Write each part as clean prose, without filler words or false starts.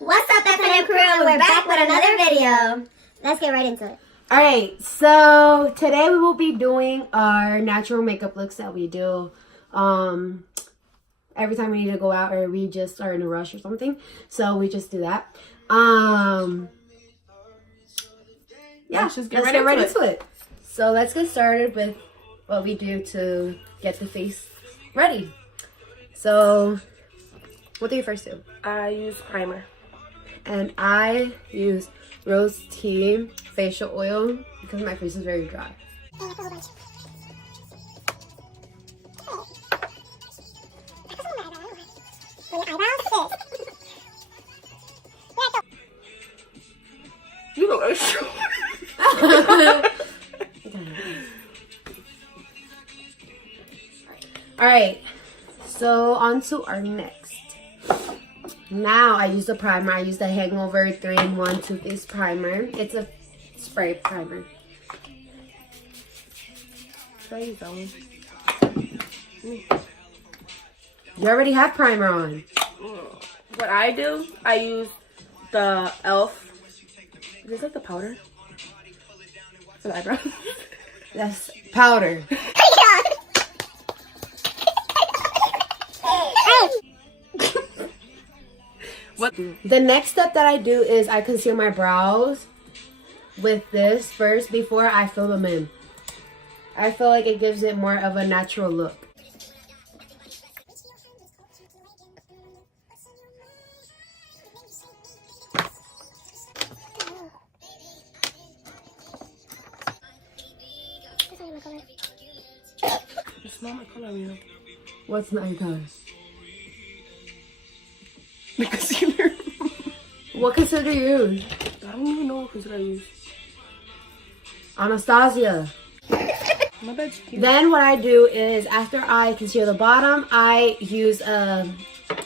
What's up, FNM crew? We're back with another video. Let's get right into it. Alright, so today we will be doing our natural makeup looks that we do every time we need to go out or we just are in a rush or something. So we just do that. Yeah, let's get right into it. So let's get started with what we do to get the face ready. So what do you first do? I use primer. And I use Rose Tea facial oil because my face is very dry. You look like short. Alright, so on to our next. Now I use the primer. I use the Hangover 3-in-1 Too Faced Primer. It's a spray primer. Should I use that one? You already have primer on. What I do, I use the e.l.f. Is this like the powder? For the eyebrows? That's powder. What? The next step that I do is I conceal my brows with this first before I fill them in. I feel like it gives it more of a natural look. It's not my color, you know. What's not your color? The concealer. What concealer you use? I don't even know what concealer I use. Anastasia. My bed's cute. Then what I do is after I conceal the bottom, I use the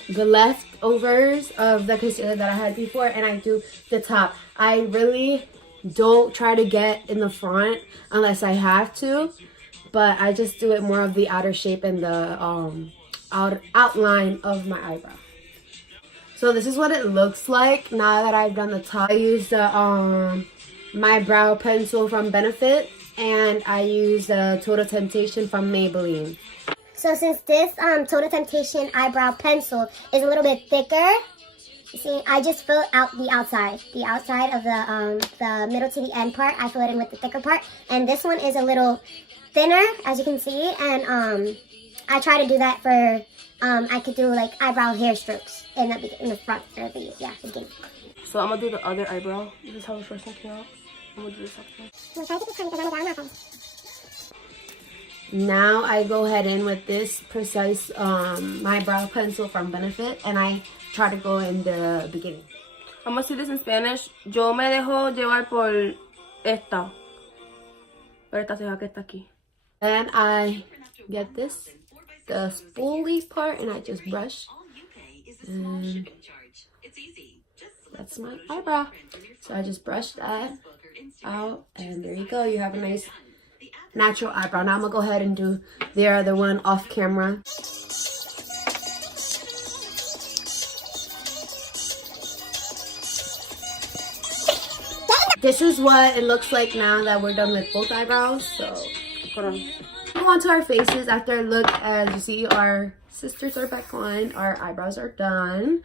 leftovers of the concealer that I had before and I do the top. I really don't try to get in the front unless I have to, but I just do it more of the outer shape and the outline of my eyebrow. So this is what it looks like now that I've done the top. I use the my brow pencil from Benefit and I use the Total Temptation from Maybelline. So since this Total Temptation eyebrow pencil is a little bit thicker, you see, I just fill out the outside of the middle to the end part. I fill it in with the thicker part, and this one is a little thinner, as you can see. And I try to do that for I could do like eyebrow hair strokes in the front or the beginning. So I'm gonna do the other eyebrow. This is how the first one came out. I'm gonna do the second one. Now I go ahead in with this precise my brow pencil from Benefit and I try to go in the beginning. I'm gonna say this in Spanish. Yo me dejo llevar por esta. Por esta ceja que está aquí. Then I get this, the spoolie part, and I just brush. And that's my eyebrow. So I just brush that out, and there you go. You have a nice natural eyebrow. Now I'm gonna go ahead and do the other one off camera. This is what it looks like now that we're done with both eyebrows. So Hold on. go on to our faces. After I look, as you see, our sisters are back on. Our eyebrows are done.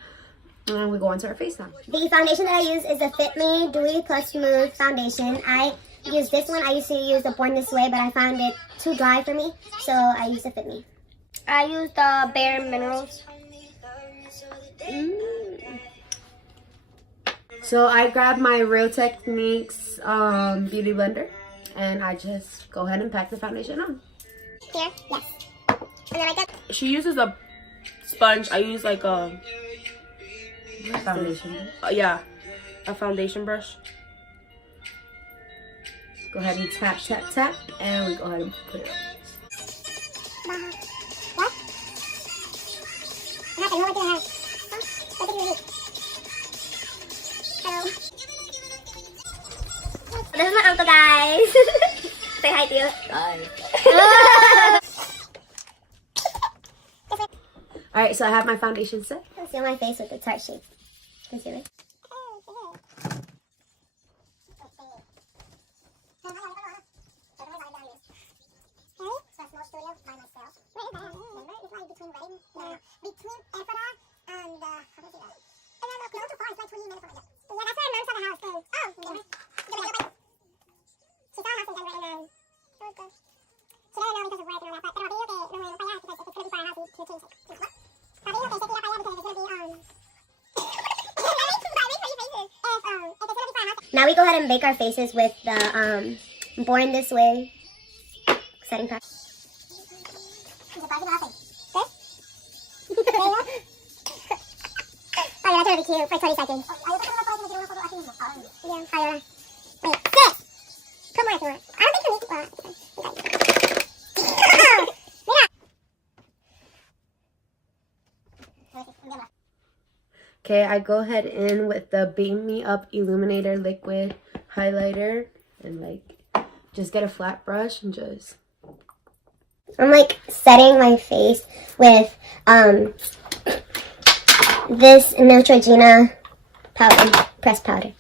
And we go on to our face now. The foundation that I use is the Fit Me Dewy Plus Smooth Foundation. I use this one. I used to use the Born This Way, but I found it too dry for me, so I use the Fit Me. I use the Bare Minerals. So I grab my Real Techniques beauty blender and I just go ahead and pack the foundation on. Here, yes. And then I got. She uses a sponge. I use like a Foundation. yeah, a foundation brush. Go ahead and tap, tap, tap, and we go ahead and put it on. What? What happened? What did I have? Huh? What did you eat? Hello. This is my uncle, guys. Say hi to you. Alright, so I have my foundation set. Seal my face with the Tarte shape. concealer. Now we go ahead and bake our faces with the Born This Way setting powder. Oh, yeah, that's gonna be cute for 20 seconds. Yeah, wait, 6! Come on, come on. I don't think you need to. Okay, I go ahead in with the Beam Me Up Illuminator Liquid Highlighter and like just get a flat brush and just. I'm like setting my face with this Neutrogena powder, pressed powder.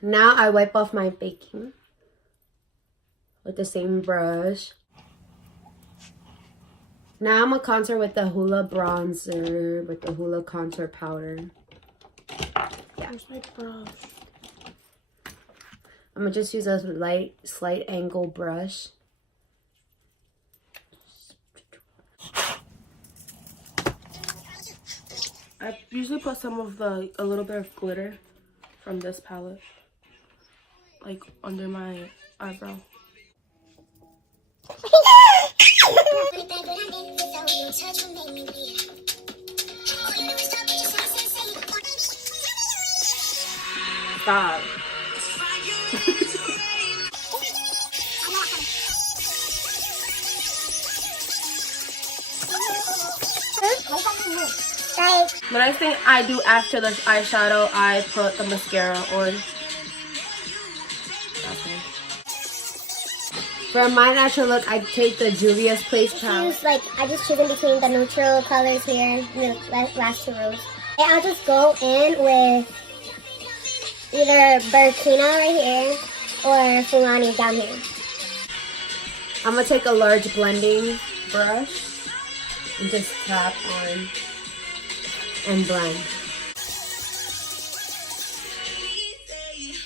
Now I wipe off my baking with the same brush. Now I'm gonna contour with the Hoola bronzer with the Hoola contour powder. Yeah. Where's my brush? I'm gonna just use a light, slight angle brush. I usually put some of a little bit of glitter from this palette, like under my eyebrow. Stop. The next thing I do after the eyeshadow, I put the mascara on. Okay. For my natural look, I take the Juvia's Place palette. I just choose in between the neutral colors here, the last two rows. And I'll just go in with either Burkina right here or Fulani down here. I'm gonna take a large blending brush and just tap on and blend.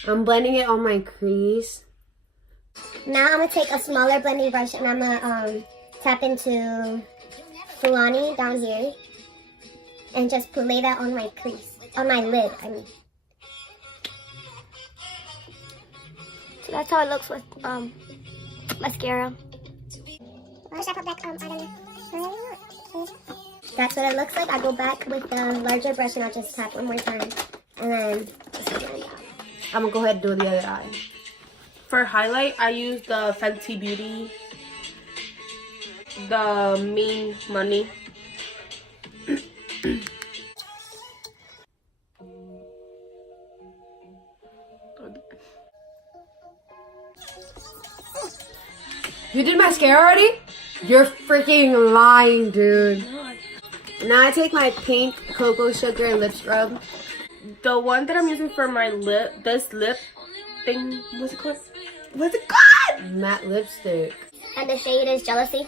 I'm blending it on my crease. Now I'm gonna take a smaller blending brush and I'm gonna tap into Fulani down here and just lay that on my crease, on my lid. I mean, so that's how it looks with mascara. That's what it looks like. I go back with the larger brush and I'll just tap one more time and then just blend out. I'm gonna go ahead and do the other eye. For highlight, I use the Fenty Beauty, the Mean Money. You did mascara already? You're freaking lying, dude. Now I take my pink cocoa sugar lip scrub. The one that I'm using for my lip, this lip thing, what's it called? What's it called? Matte lipstick. And the shade is Jealousy.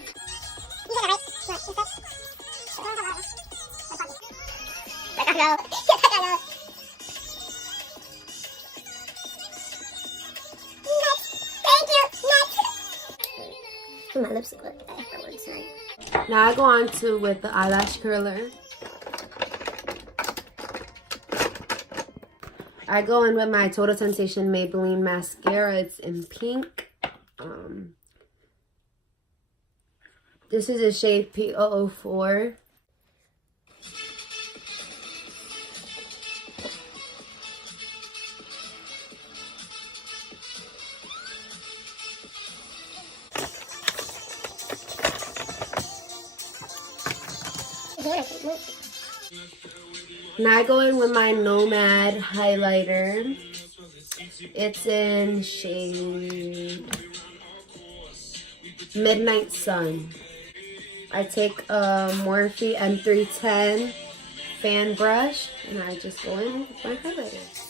My lipstick look afterwards, right? Now I go on to with the eyelash curler. I go in with my Total Temptation Maybelline mascara. It's in pink. This is a shade P004. Now I go in with my Nomad highlighter. It's in shade Midnight Sun. I take a Morphe M310 fan brush, and I just go in with my highlighter.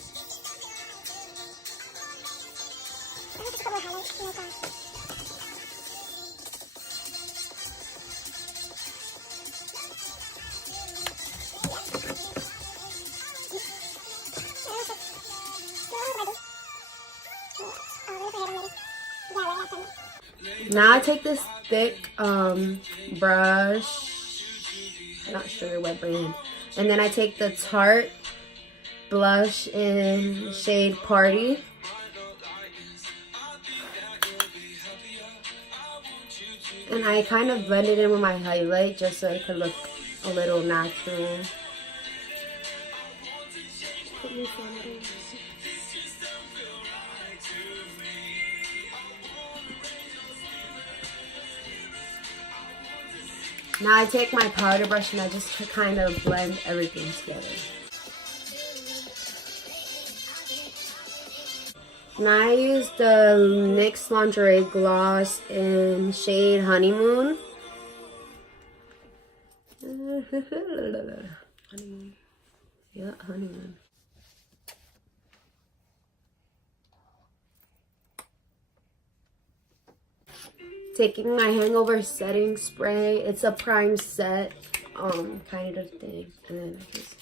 Now I take this thick brush, I'm not sure what brand, and then I take the Tarte blush in shade Party. And I kind of blend it in with my highlight just so it could look a little natural. Now I take my powder brush and I just kind of blend everything together. Now I use the NYX Lingerie Gloss in shade Honeymoon. Honeymoon. Yeah, Honeymoon. Taking my Hangover setting spray. It's a prime set kind of thing. And then I just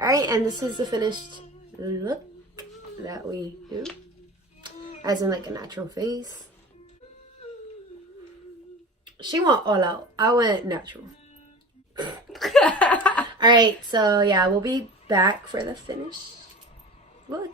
alright, and this is the finished look that we do. As in like a natural face. She went all out. I went natural. Alright, so yeah, we'll be back for the finish look.